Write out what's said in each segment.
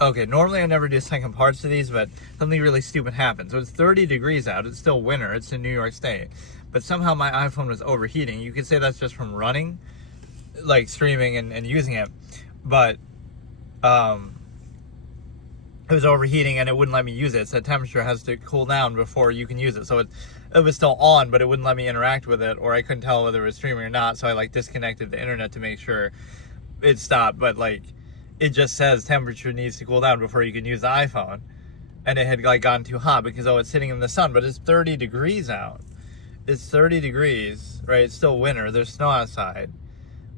Okay, normally I never do second parts to these, but something really stupid happened. So it's 30 degrees out. It's still winter. It's in New York State. But somehow my iPhone was overheating. You could say that's just from running, like streaming and using it. But it was overheating and it wouldn't let me use it. So the temperature has to cool down before you can use it. So it was still on, but it wouldn't let me interact with it, or I couldn't tell whether it was streaming or not. So I like disconnected the internet to make sure it stopped. But like, it just says temperature needs to cool down before you can use the iPhone. And it had like gotten too hot because, oh, it's sitting in the sun, but it's 30 degrees out. It's 30 degrees, right? It's still winter. There's snow outside.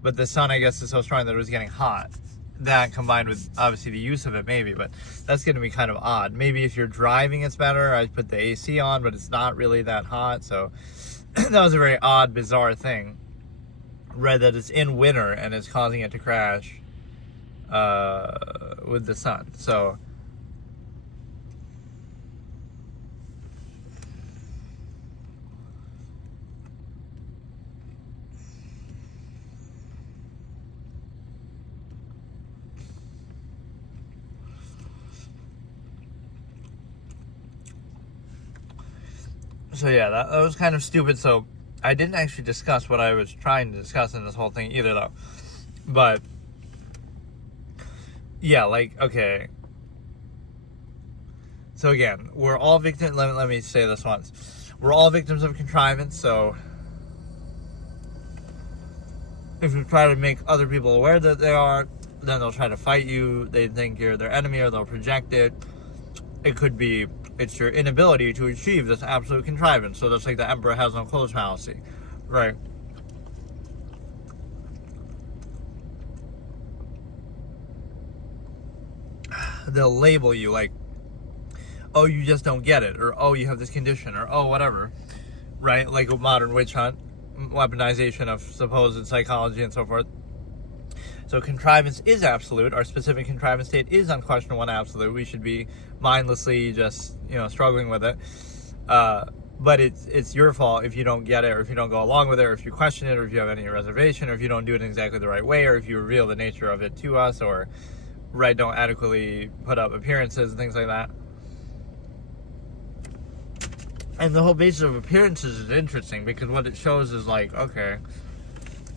But the sun, I guess, is so strong that it was getting hot. That combined with, obviously, the use of it, maybe. But that's going to be kind of odd. Maybe if you're driving, it's better. I put the AC on, but it's not really that hot. So that was a very odd, bizarre thing. Read that it's in winter and it's causing it to crash with the sun. So yeah, that was kind of stupid. So I didn't actually discuss what I was trying to discuss in this whole thing either, though. But yeah, like, okay. So again, we're all victims. Let me say this once. We're all victims of contrivance. So if you try to make other people aware that they are, then they'll try to fight you. They think you're their enemy, or they'll project it. It could be it's your inability to achieve this absolute contrivance. So that's like the emperor has no clothes fallacy, right? They'll label you like, oh, you just don't get it, or oh, you have this condition, or oh, whatever, right? Like a modern witch hunt, weaponization of supposed psychology and so forth. So contrivance is absolute. Our specific contrivance state is unquestionable and absolute. We should be mindlessly just, struggling with it. But it's your fault if you don't get it, or if you don't go along with it, or if you question it, or if you have any reservation, or if you don't do it in exactly the right way, or if you reveal the nature of it to us, or don't adequately put up appearances and things like that. And the whole basis of appearances is interesting, because what it shows is like, okay,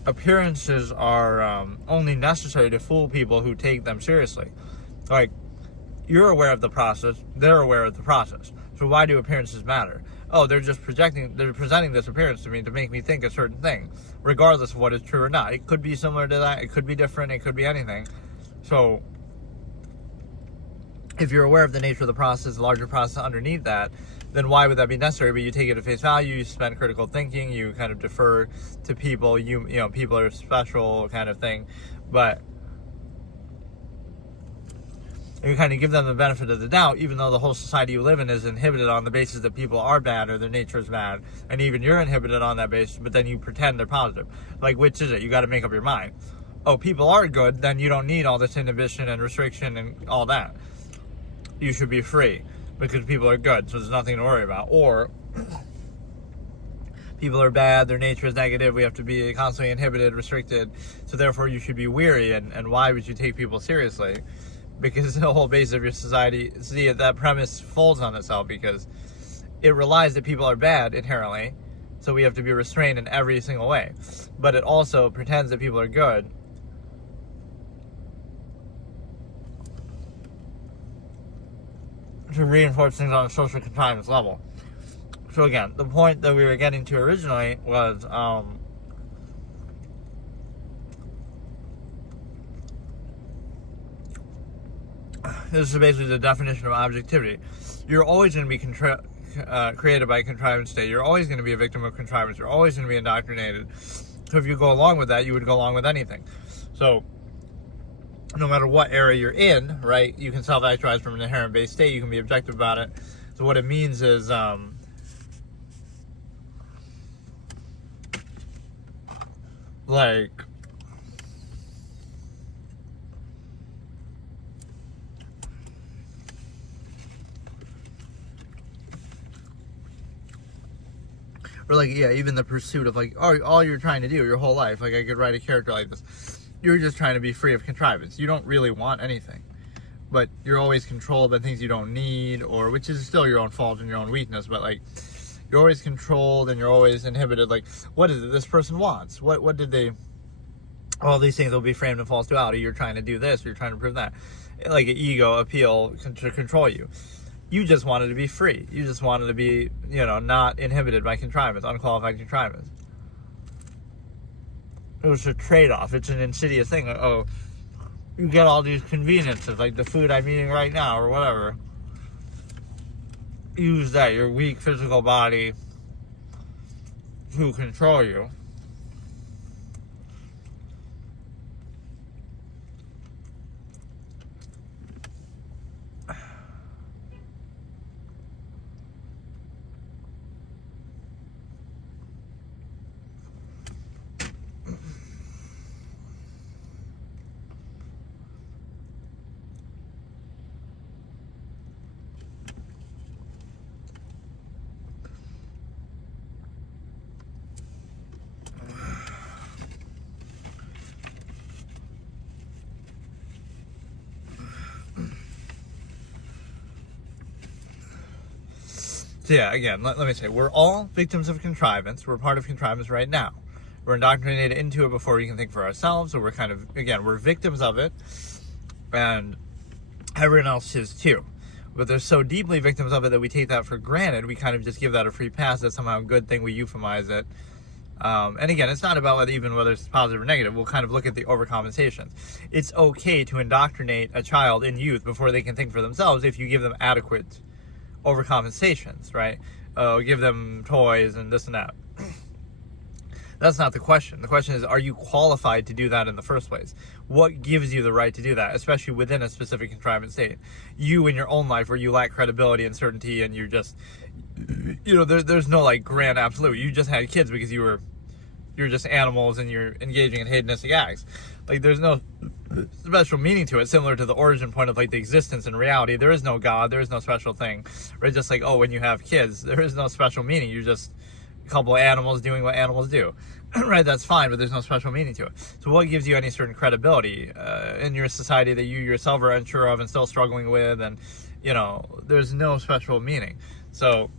appearances are only necessary to fool people who take them seriously. Like, you're aware of the process, they're aware of the process. So why do appearances matter? Oh, they're presenting this appearance to me to make me think a certain thing, regardless of what is true or not. It could be similar to that, it could be different, it could be anything. So if you're aware of the nature of the process, the larger process underneath that, then why would that be necessary? But you take it at face value, you spend critical thinking, you kind of defer to people, people are special kind of thing. But you kind of give them the benefit of the doubt, even though the whole society you live in is inhibited on the basis that people are bad or their nature is bad. And even you're inhibited on that basis, but then you pretend they're positive. Like, which is it? You got to make up your mind. Oh, people are good, then you don't need all this inhibition and restriction and all that. You should be free because people are good, so there's nothing to worry about. Or people are bad, their nature is negative, we have to be constantly inhibited, restricted, so therefore you should be weary. And why would you take people seriously? Because the whole base of your society, see, that premise folds on itself, because it relies that people are bad inherently, so we have to be restrained in every single way. But it also pretends that people are good, to reinforce things on a social contrivance level. So again, the point that we were getting to originally was this is basically the definition of objectivity. You're always going to be created by a contrivance state. You're always going to be a victim of contrivance. You're always going to be indoctrinated. So if you go along with that, you would go along with anything. So no matter what era you're in, right, you can self-actualize from an inherent base state. You can be objective about it. So what it means is, even the pursuit of, all you're trying to do your whole life. I could write a character like this. You're just trying to be free of contrivance. You don't really want anything. but you're always controlled by things you don't need, or which is still your own fault and your own weakness, but like you're always controlled and you're always inhibited. Like, what is it this person wants? What did they? All these things will be framed in false duality. You're trying to do this, or you're trying to prove that. Like an ego appeal to control you. You just wanted to be free. You just wanted to be, not inhibited by contrivance, unqualified contrivance. It was a trade-off. It's an insidious thing. Oh, you get all these conveniences, like the food I'm eating right now or whatever. Use that, your weak physical body, to control you. So yeah, again, let me say, we're all victims of contrivance. We're part of contrivance right now. We're indoctrinated into it before we can think for ourselves, so we're kind of, again, we're victims of it, and everyone else is too. But they're so deeply victims of it that we take that for granted. We kind of just give that a free pass. That's somehow a good thing. We euphemize it. And again, it's not about whether it's positive or negative. We'll kind of look at the overcompensations. It's okay to indoctrinate a child in youth before they can think for themselves if you give them adequate overcompensations, right? Give them toys and this and that. That's not the question. The question is, are you qualified to do that in the first place? What gives you the right to do that, especially within a specific contrivance state? You in your own life, where you lack credibility and certainty, and you're just, there's no like grand absolute. You just had kids because you're just animals and you're engaging in hedonistic acts. Like, there's no special meaning to it, similar to the origin point of like the existence and reality. There is no God, there is no special thing, right? Just like, when you have kids, there is no special meaning. You're just a couple of animals doing what animals do, right? That's fine, but there's no special meaning to it. So what gives you any certain credibility in your society that you yourself are unsure of and still struggling with? And there's no special meaning. So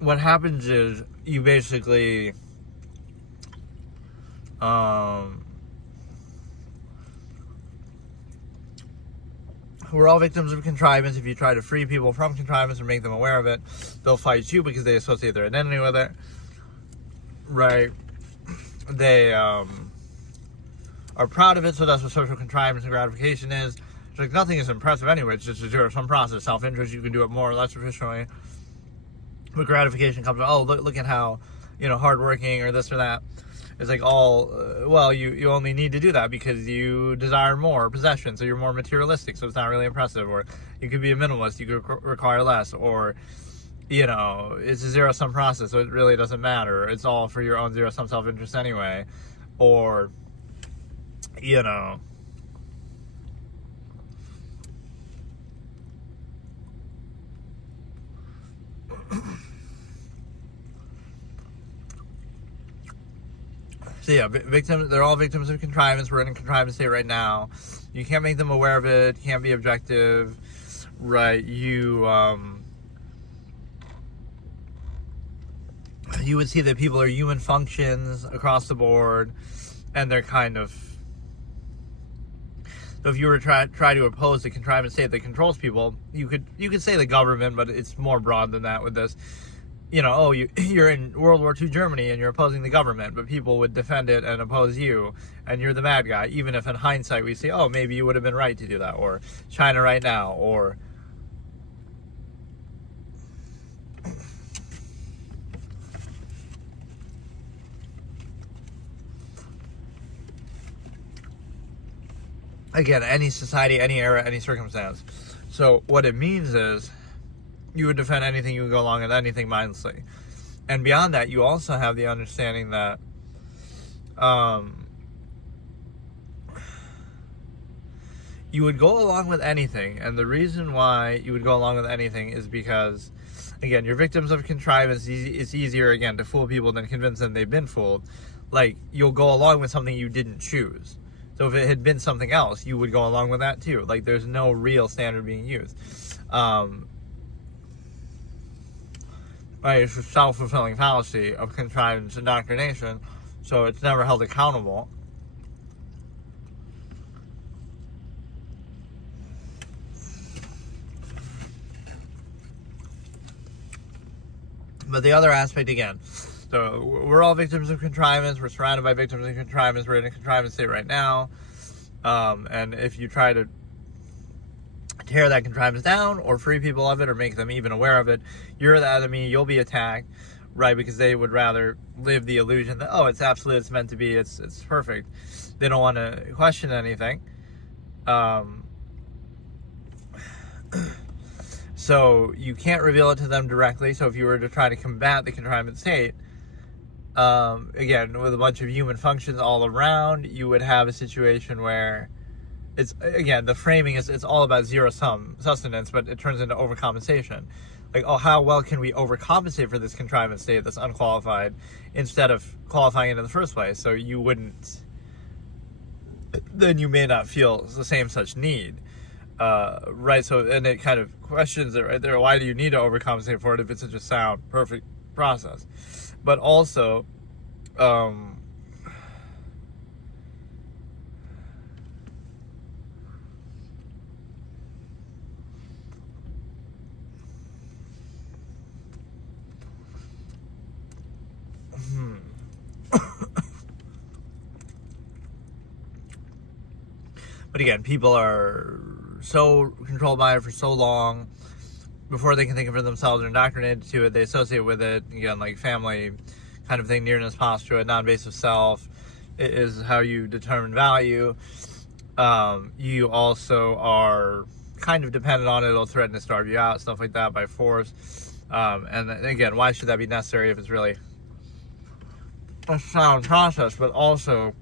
what happens is you basically we're all victims of contrivance. If you try to free people from contrivance or make them aware of it, they'll fight you because they associate their identity with it, right? They are proud of it, so that's what social contrivance and gratification is. It's like nothing is impressive anyway. It's just a zero-sum process. Self-interest, you can do it more or less efficiently. But gratification comes from, look at how, hardworking or this or that. It's like you only need to do that because you desire more possession, so you're more materialistic, so it's not really impressive. Or you could be a minimalist, you could require less. Or, it's a zero-sum process, so it really doesn't matter. It's all for your own zero-sum self-interest anyway. Or, So yeah, they're all victims of contrivance. We're in a contrivance state right now. You can't make them aware of it. Can't be objective, right? You would see that people are human functions across the board, and they're kind of. So if you were to try to oppose the contrivance state that controls people, you could say the government, but it's more broad than that with this. You're in World War II Germany and you're opposing the government, but people would defend it and oppose you, and you're the bad guy, even if in hindsight we say, maybe you would have been right to do that, or China right now, or again, any society, any era, any circumstance. So what it means is you would defend anything, you would go along with anything mindlessly. And beyond that, you also have the understanding that you would go along with anything. And the reason why you would go along with anything is because, again, you're victims of contrivance. It's easier, again, to fool people than convince them they've been fooled. like, you'll go along with something you didn't choose. So if it had been something else, you would go along with that too. Like, there's no real standard being used. Right, it's a self-fulfilling fallacy of contrivance indoctrination, so it's never held accountable. But the other aspect, again, so we're all victims of contrivance. We're surrounded by victims of contrivance. We're in a contrivance state right now. And if you try to tear that contrivance down or free people of it or make them even aware of it, you're the enemy. You'll be attacked, right? Because they would rather live the illusion that, oh, it's absolute, it's meant to be, it's perfect. They don't want to question anything. So you can't reveal it to them directly. So if you were to try to combat the contrivance state, again, with a bunch of human functions all around, you would have a situation where it's, again, the framing is, it's all about zero-sum sustenance, but it turns into overcompensation. Like, oh, how well can we overcompensate for this contrivance state that's unqualified instead of qualifying it in the first place? So you wouldn't, then you may not feel the same such need. Right, so, and it kind of questions it right there. Why do you need to overcompensate for it if it's such a sound, perfect process? But also, but again, people are so controlled by it for so long before they can think of it themselves and indoctrinated to it. They associate with it, again, like family kind of thing, nearness, posture, non-invasive self is how you determine value. You also are kind of dependent on it. It'll threaten to starve you out, stuff like that, by force. And again, why should that be necessary if it's really a sound process? But also,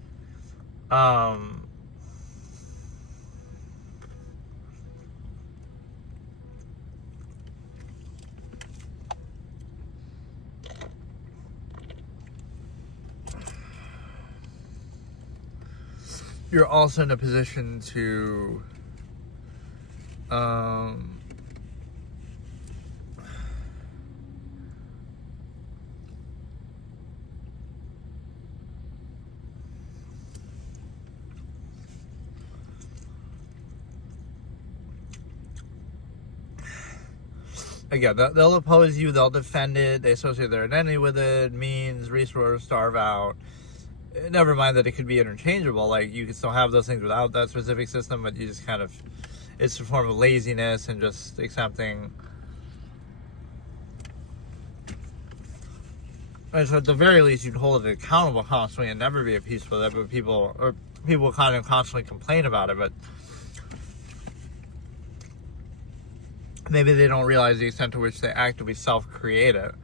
you're also in a position to again, they'll oppose you, they'll defend it, they associate their identity with it, means, resource, starve out. Never mind that it could be interchangeable. Like, you can still have those things without that specific system, but you just kind of, it's a form of laziness and just accepting. And so at the very least, you'd hold it accountable constantly and never be at peace with it. But people kind of constantly complain about it, but maybe they don't realize the extent to which they actively self-create it.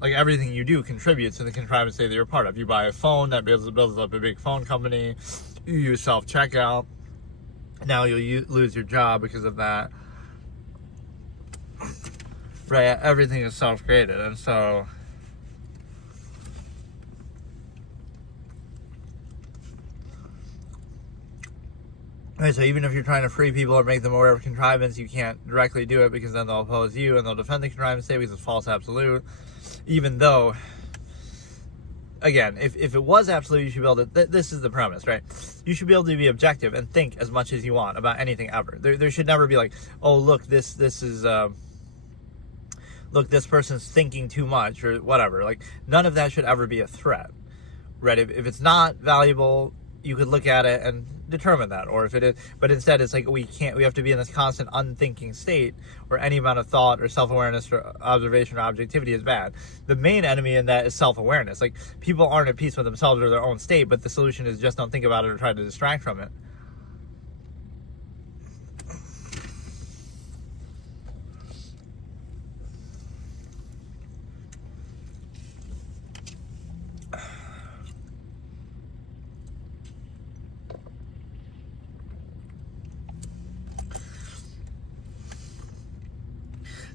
Like, everything you do contributes to the contrivance state that you're part of. You buy a phone, that builds up a big phone company. You use self-checkout. Now you'll lose your job because of that. Right, everything is self-created. And so, right, so even if you're trying to free people or make them aware of contrivance, you can't directly do it because then they'll oppose you and they'll defend the contrivance state because it's false absolute. Even though, again, if it was absolute, you should be able to, this is the premise, right? You should be able to be objective and think as much as you want about anything ever. There should never be like, oh, look, this is, look, this person's thinking too much or whatever. Like, none of that should ever be a threat, right? If it's not valuable, you could look at it and determine that. Or if it is, but instead it's like we have to be in this constant unthinking state where any amount of thought or self-awareness or observation or objectivity is bad. The main enemy in that is self-awareness. Like, people aren't at peace with themselves or their own state, but the solution is just don't think about it or try to distract from it.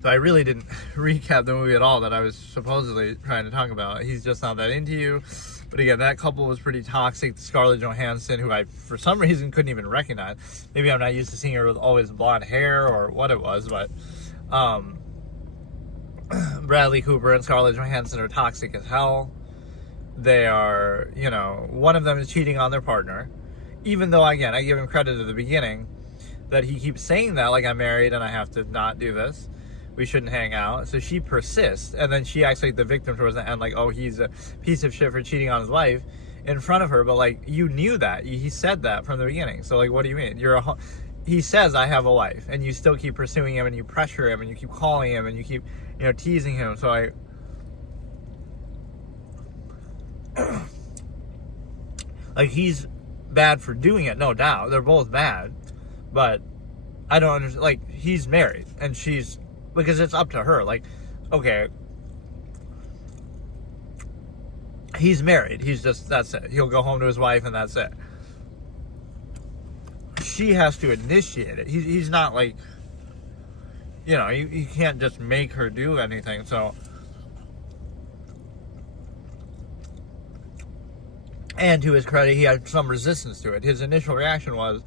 So I really didn't recap the movie at all that I was supposedly trying to talk about. He's just not that into you. But again, that couple was pretty toxic. Scarlett Johansson, who I, for some reason, couldn't even recognize. Maybe I'm not used to seeing her with always blonde hair or what it was, but Bradley Cooper and Scarlett Johansson are toxic as hell. They are, you know, one of them is cheating on their partner. Even though, again, I give him credit at the beginning that he keeps saying that, like, I'm married and I have to not do this. We shouldn't hang out. So she persists, and then she acts like the victim towards the end, like, oh, he's a piece of shit for cheating on his wife in front of her. But, like, you knew that. He said that from the beginning. So, like, what do you mean? He says, I have a wife, and you still keep pursuing him, and you pressure him, and you keep calling him, and you keep, you know, teasing him. So like, he's bad for doing it, no doubt. They're both bad. But I don't understand. Like, he's married, and she's, because it's up to her. Like, okay, he's married. He's just, that's it. He'll go home to his wife, and that's it. She has to initiate it. He's not like, you know, you can't just make her do anything. So, and to his credit, he had some resistance to it. His initial reaction was,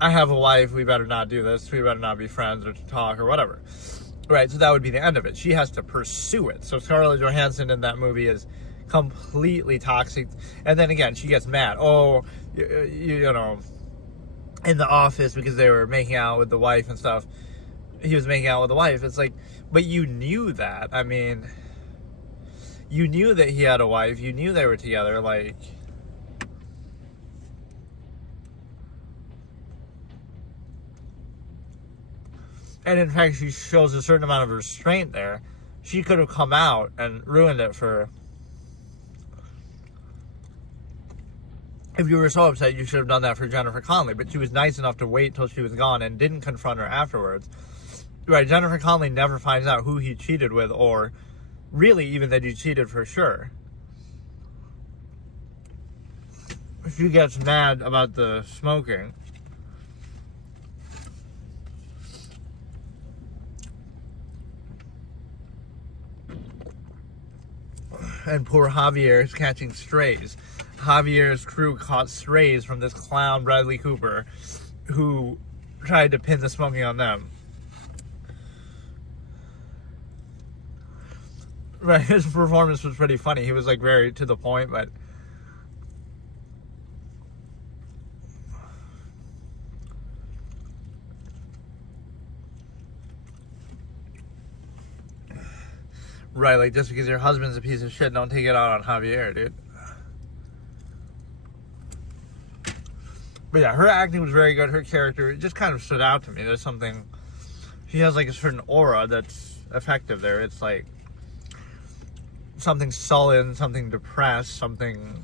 I have a wife, we better not do this, we better not be friends or talk or whatever. Right, so that would be the end of it. She has to pursue it. So Scarlett Johansson in that movie is completely toxic. And then again, she gets mad. Oh, you know, in the office, because they were making out with the wife and stuff. He was making out with the wife. It's like, but you knew that. I mean, you knew that he had a wife. You knew they were together. Like, and in fact, she shows a certain amount of restraint there. She could have come out and ruined it for... If you were so upset, you should have done that for Jennifer Connelly. But she was nice enough to wait till she was gone and didn't confront her afterwards. Right, Jennifer Connelly never finds out who he cheated with, or really even that he cheated for sure. She gets mad about the smoking. And poor Javier is catching strays. Javier's crew caught strays from this clown Bradley Cooper, who tried to pin the smoking on them. Right, his performance was pretty funny. He was like very to the point, but right, like, just because your husband's a piece of shit, don't take it out on Javier, dude. But yeah, her acting was very good. Her character, it just kind of stood out to me. There's something, she has like a certain aura that's effective there. It's like something sullen, something depressed, something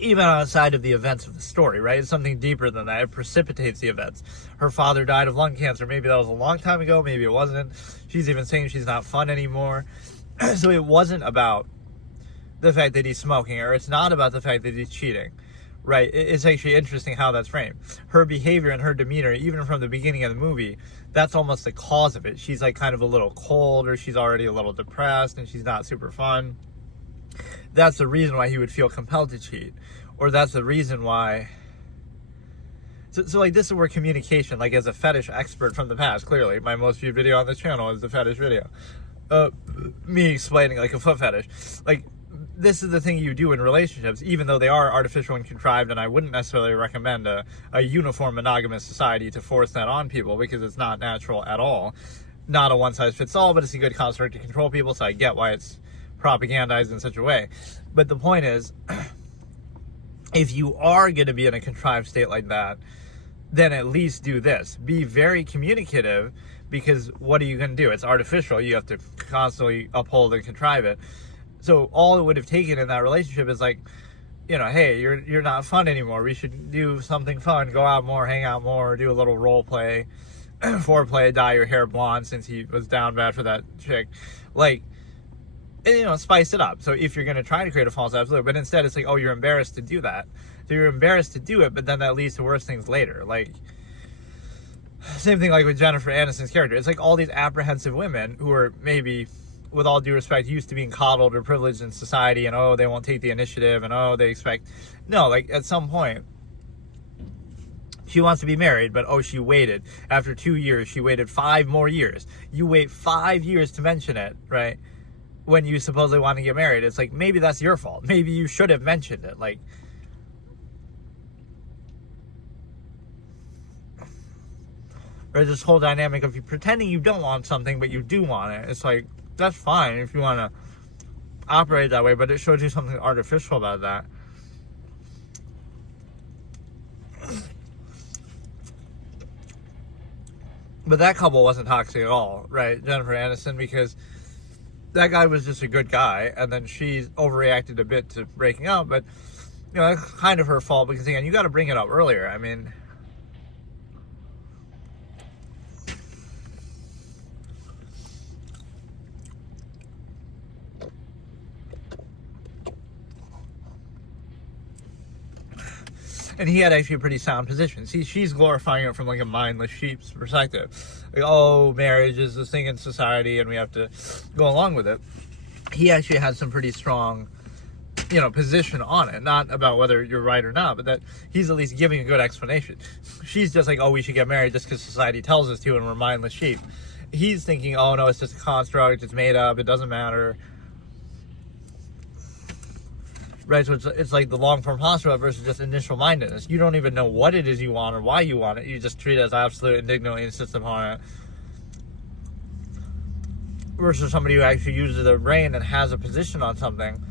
even outside of the events of the story, right? It's something deeper than that. It precipitates the events. Her father died of lung cancer. Maybe that was a long time ago. Maybe it wasn't. She's even saying she's not fun anymore. So it wasn't about the fact that he's smoking, or it's not about the fact that he's cheating, right? It's actually interesting how that's framed. Her behavior and her demeanor, even from the beginning of the movie, that's almost the cause of it. She's like kind of a little cold, or she's already a little depressed, and she's not super fun. That's the reason why he would feel compelled to cheat. Or that's the reason why... So like, this is where communication, like, as a fetish expert from the past, clearly, my most viewed video on this channel is the fetish video. Me explaining, like, a foot fetish. Like, this is the thing you do in relationships, even though they are artificial and contrived, and I wouldn't necessarily recommend a uniform monogamous society to force that on people, because it's not natural at all. Not a one-size-fits-all, but it's a good construct to control people, so I get why it's propagandized in such a way. But the point is, if you are going to be in a contrived state like that, then at least do this. Be very communicative, because what are you going to do? It's artificial. You have to constantly uphold and contrive it. So all it would have taken in that relationship is like, you know, hey, you're not fun anymore. We should do something fun. Go out more, hang out more, do a little role play, foreplay, dye your hair blonde since he was down bad for that chick. Like, you know, spice it up. So if you're going to try to create a false absolute, but instead it's like, oh, you're embarrassed to do that. So you're embarrassed to do it, but then that leads to worse things later. Like, same thing like with Jennifer Aniston's character. It's like all these apprehensive women who are maybe with all due respect, used to being coddled or privileged in society, and oh, they won't take the initiative, and oh, they expect. No, like at some point, she wants to be married, but oh, she waited. After 2 years, she waited 5 more years. You wait 5 years to mention it, right? When you supposedly want to get married. It's like, maybe that's your fault. Maybe you should have mentioned it. Like, or this whole dynamic of you pretending you don't want something, but you do want it. It's like, that's fine if you want to operate that way, but it shows you something artificial about that. But that couple wasn't toxic at all, right? Jennifer Aniston, because that guy was just a good guy, and then she overreacted a bit to breaking up, but, you know, that's kind of her fault, because, again, you got to bring it up earlier. I mean, and he had actually a pretty sound position. See, she's glorifying it from like a mindless sheep's perspective. Like, oh, marriage is this thing in society and we have to go along with it. He actually had some pretty strong, you know, position on it. Not about whether you're right or not, but that he's at least giving a good explanation. She's just like, oh, we should get married just because society tells us to and we're mindless sheep. He's thinking, oh, no, it's just a construct. It's made up. It doesn't matter. Right, so it's like the long-form postulate versus just initial mindedness. You don't even know what it is you want or why you want it. You just treat it as absolute, indignantly insist upon it. Versus somebody who actually uses their brain and has a position on something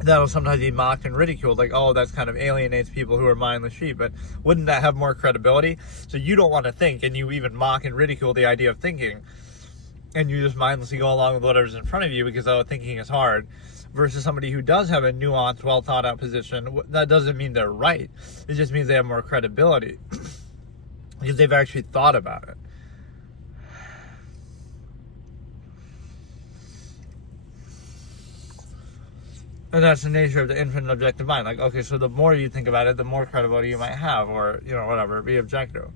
that'll sometimes be mocked and ridiculed. Like, oh, that kind of alienates people who are mindless sheep. But wouldn't that have more credibility? So you don't want to think, and you even mock and ridicule the idea of thinking. And you just mindlessly go along with whatever's in front of you because, oh, thinking is hard. Versus somebody who does have a nuanced, well-thought-out position. That doesn't mean they're right. It just means they have more credibility because they've actually thought about it. And that's the nature of the infinite objective mind. Like, okay, so the more you think about it, the more credibility you might have, or, you know, whatever, be objective.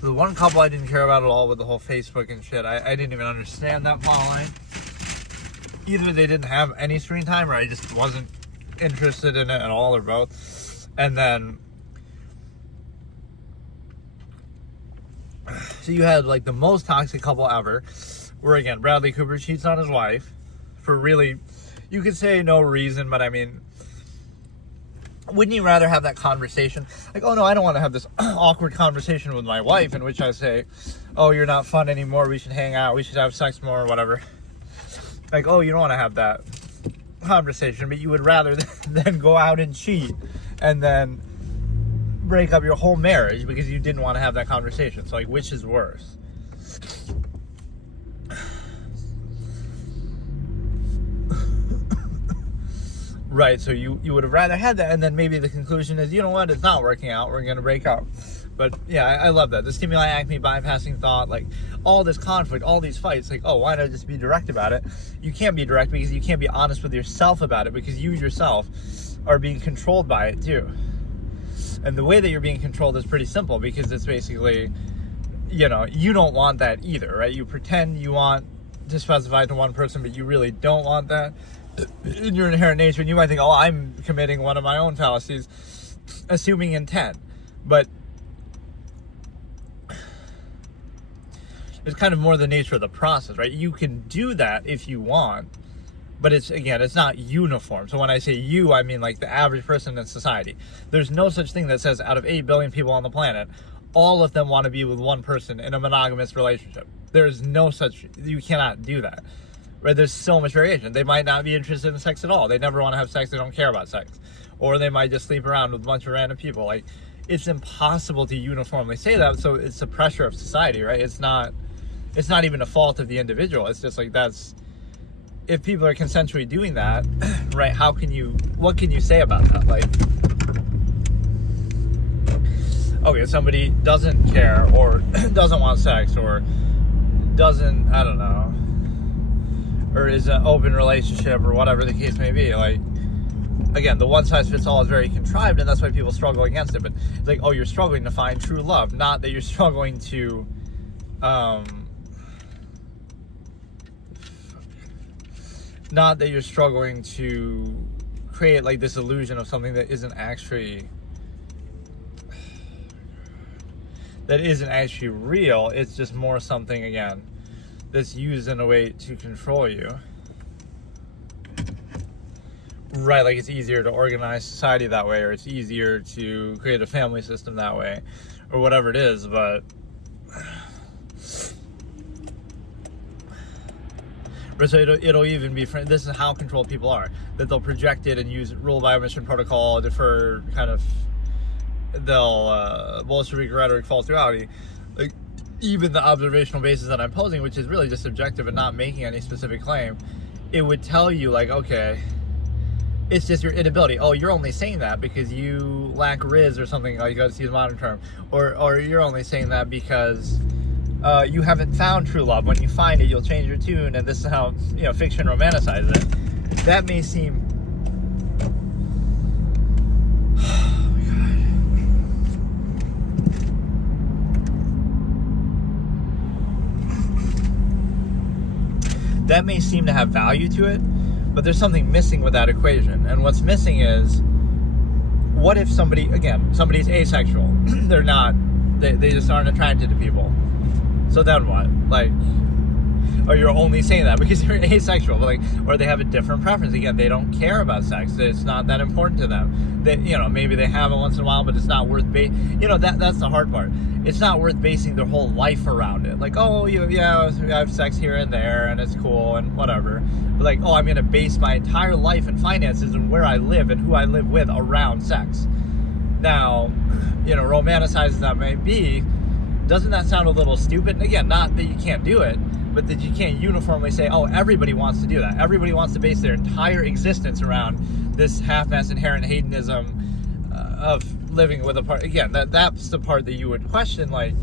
The one couple I didn't care about at all with the whole Facebook and shit, I didn't even understand that plot line. Either they didn't have any screen time or I just wasn't interested in it at all, or both. And then, so you had like the most toxic couple ever, where again, Bradley Cooper cheats on his wife for really, you could say no reason, but I mean, wouldn't you rather have that conversation? Like, oh no, I don't want to have this awkward conversation with my wife in which I say, oh, you're not fun anymore, we should hang out, we should have sex more, or whatever. Like, oh, you don't want to have that conversation, but you would rather than go out and cheat and then break up your whole marriage because you didn't want to have that conversation. So, like, which is worse? Right, so you would have rather had that, and then maybe the conclusion is, you know what, it's not working out, we're going to break up. But yeah, I love that. The stimuli acme bypassing thought, like all this conflict, all these fights, like, oh, why not just be direct about it? You can't be direct because you can't be honest with yourself about it, because you yourself are being controlled by it too. And the way that you're being controlled is pretty simple, because it's basically, you know, you don't want that either, right? You pretend you want to specify to one person, but you really don't want that in your inherent nature. And you might think, oh, I'm committing one of my own fallacies, assuming intent. But it's kind of more the nature of the process, right? You can do that if you want, but it's, again, it's not uniform. So when I say you, I mean like the average person in society. There's no such thing that says out of 8 billion people on the planet, all of them want to be with one person in a monogamous relationship. There's no such, you cannot do that, right? There's so much variation. They might not be interested in sex at all. They never want to have sex. They don't care about sex. Or they might just sleep around with a bunch of random people. Like, it's impossible to uniformly say that. So it's the pressure of society, right? It's not even a fault of the individual. It's just like, that's, if people are consensually doing that, right, what can you say about that? Like, okay, somebody doesn't care or doesn't want sex or doesn't, I don't know, or is an open relationship or whatever the case may be. Like, again, the one size fits all is very contrived, and that's why people struggle against it. But it's like, oh, you're struggling to find true love, not that you're struggling to not that you're struggling to create like this illusion of something that isn't actually real. It's just more something, again, that's used in a way to control you. Right, like it's easier to organize society that way, or it's easier to create a family system that way, or whatever it is, but so it'll even be, this is how controlled people are, that they'll project it and use rule by omission protocol, defer kind of, they'll Bolshevik rhetoric, false reality, like even the observational basis that I'm posing, which is really just subjective and not making any specific claim, it would tell you like, okay, it's just your inability. Oh, you're only saying that because you lack riz or something, like you got to use a modern term, or you're only saying that because you haven't found true love. When you find it, you'll change your tune, and this is how, you know, fiction romanticizes it. That may seem, oh my God, that may seem to have value to it, but there's something missing with that equation. And what's missing is, what if somebody's asexual? They're not, they just aren't attracted to people. So then what? Like, or you're only saying that because you're asexual, but like, or they have a different preference. Again, they don't care about sex. It's not that important to them. They, you know, maybe they have it once in a while, but it's not worth that's the hard part. It's not worth basing their whole life around it. Like, oh, yeah, I have sex here and there, and it's cool and whatever. But like, oh, I'm going to base my entire life and finances and where I live and who I live with around sex. Now, you know, romanticized as that may be, doesn't that sound a little stupid? And again, not that you can't do it, but that you can't uniformly say, oh, everybody wants to do that. Everybody wants to base their entire existence around this half-assed inherent hedonism of living with a part. Again, that's the part that you would question. Like,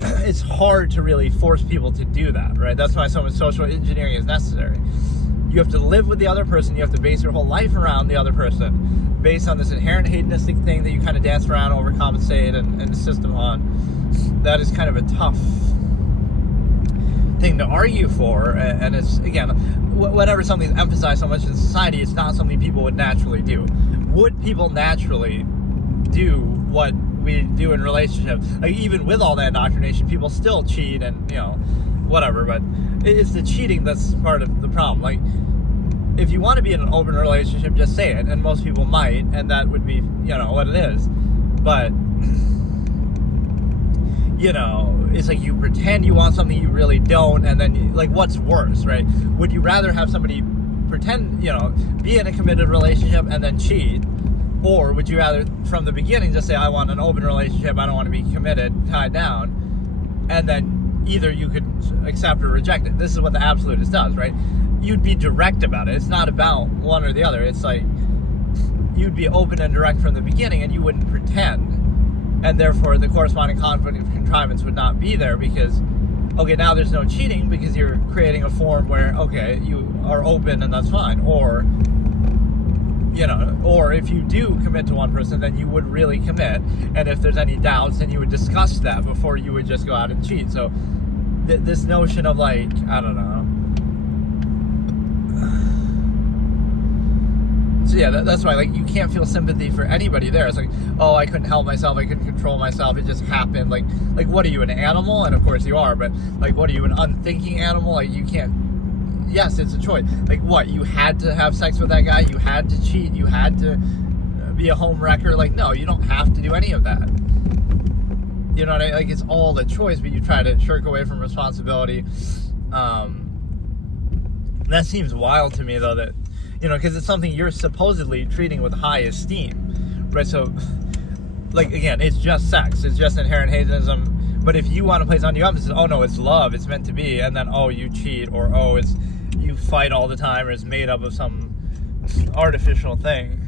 it's hard to really force people to do that, right? That's why so much social engineering is necessary. You have to live with the other person. You have to base your whole life around the other person, based on this inherent hedonistic thing that you kind of dance around, overcompensate, and system on. That is kind of a tough thing to argue for, and it's, again, whenever something's emphasized so much in society, it's not something people would naturally do. Would people naturally do what we do in relationships? Like, even with all that indoctrination, people still cheat and, you know, whatever, but it's the cheating that's part of the problem. Like, if you want to be in an open relationship, just say it, and most people might, and that would be, you know, what it is. But, you know, it's like you pretend you want something you really don't, and then, like, what's worse, right? Would you rather have somebody pretend, you know, be in a committed relationship and then cheat, or would you rather from the beginning just say, I want an open relationship, I don't want to be committed, tied down, and then either you could accept or reject it? This is what the absolutist does, right? You'd be direct about it. It's not about one or the other. It's like you'd be open and direct from the beginning, and you wouldn't pretend. And therefore, the corresponding conflict of contrivance would not be there, because, okay, now there's no cheating because you're creating a form where, okay, you are open and that's fine. Or, you know, or if you do commit to one person, then you would really commit. And if there's any doubts, then you would discuss that before you would just go out and cheat. So this notion of, like, I don't know. So yeah, that's why, like, you can't feel sympathy for anybody there. It's like, oh, I couldn't help myself, I couldn't control myself, it just happened. Like, what are you, an animal? And of course you are, but like, what are you, an unthinking animal? Like, you can't. Yes, it's a choice. Like, what, you had to have sex with that guy? You had to cheat? You had to be a home wrecker? Like, no, you don't have to do any of that. You know what I mean? Like, it's all a choice, but you try to shirk away from responsibility. That seems wild to me, though, that, you know, because it's something you're supposedly treating with high esteem, right? So, like, again, it's just sex. It's just inherent hedonism. But if you want to place undue emphasis, oh, no, it's love, it's meant to be, and then, oh, you cheat, or, oh, it's, you fight all the time, or it's made up of some artificial thing.